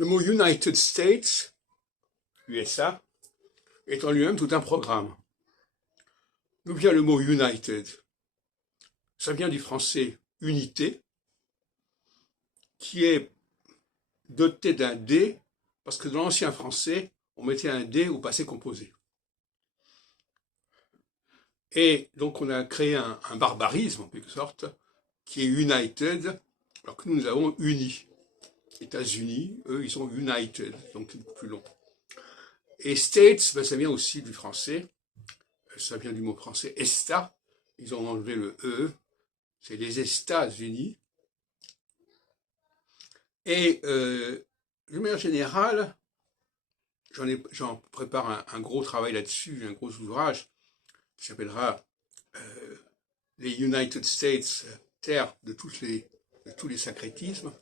Le mot United States, USA, est en lui-même tout un programme. D'où vient le mot United? Ça vient du français unité, qui est doté d'un D, parce que dans l'ancien français, on mettait un D au passé composé. Et donc on a créé un barbarisme, en quelque sorte, qui est United, alors que nous avons uni. États-Unis, eux, ils sont United, donc c'est plus long. Et States, ben, ça vient aussi du français, ça vient du mot français État, ils ont enlevé le E, c'est les États-Unis. Et de manière générale, j'en prépare un gros travail là-dessus, un gros ouvrage qui s'appellera les United States, terre de tous les syncrétismes.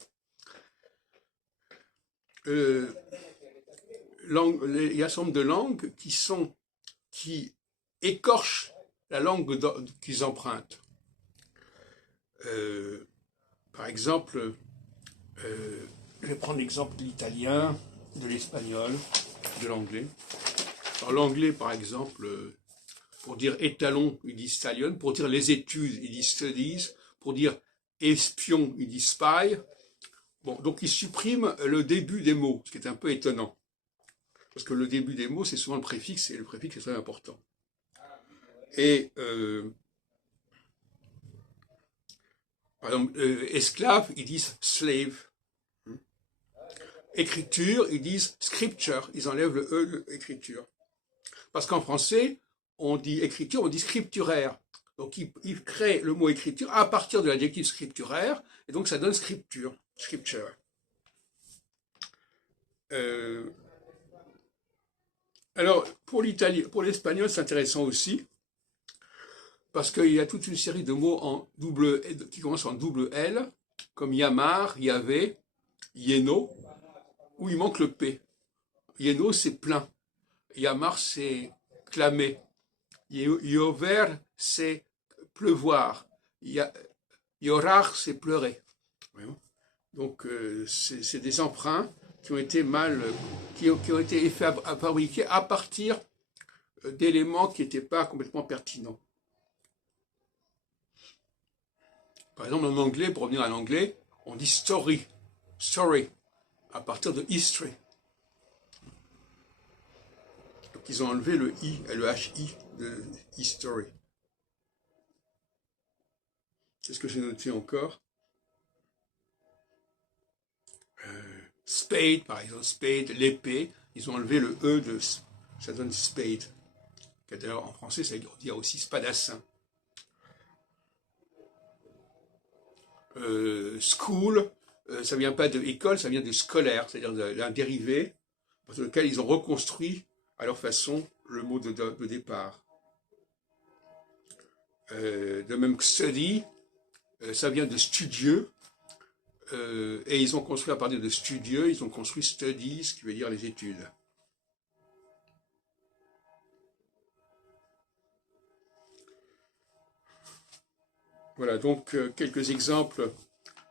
Il y a un certain nombre de langues qui écorchent la langue qu'ils empruntent. Par exemple, je vais prendre l'exemple de l'italien, de l'espagnol, de l'anglais. Dans l'anglais, par exemple, pour dire étalon, ils disent stallion. Pour dire les études, ils disent studies. Pour dire espion, ils disent spy. Bon, donc ils suppriment le début des mots, ce qui est un peu étonnant. Parce que le début des mots, c'est souvent le préfixe, et le préfixe est très important. Et, par exemple, esclave, ils disent slave. Écriture, ils disent scripture, ils enlèvent le E de écriture. Parce qu'en français, on dit écriture, on dit scripturaire. Donc ils créent le mot écriture à partir de l'adjectif scripturaire, et donc ça donne scripture, scripture. Alors, pour l'espagnol, c'est intéressant aussi, parce qu'il y a toute une série de mots qui commencent en double L, comme Yamar, Yahvé, Yeno, où il manque le P. Yeno, c'est plein. Yamar, c'est clamer. Yover, c'est pleuvoir. Yorar, c'est pleurer. Donc, c'est des emprunts qui ont été qui ont été fabriqués à partir d'éléments qui n'étaient pas complètement pertinents. Par exemple, en anglais, pour revenir à l'anglais, on dit story, à partir de history. Donc ils ont enlevé le I et le HI de history. Qu'est-ce que j'ai noté encore? Spade, par exemple, spade, l'épée, ils ont enlevé le E de ça donne spade. D'ailleurs, en français, ça veut dire aussi spadassin. School, ça vient pas de école, ça vient de scolaire, c'est-à-dire d'un dérivé, pour lequel ils ont reconstruit à leur façon le mot de départ. De même que study, ça vient de studieux, et ils ont construit à partir de studieux, ils ont construit studies, qui veut dire les études. Voilà, donc quelques exemples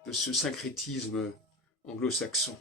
de ce syncrétisme anglo-saxon.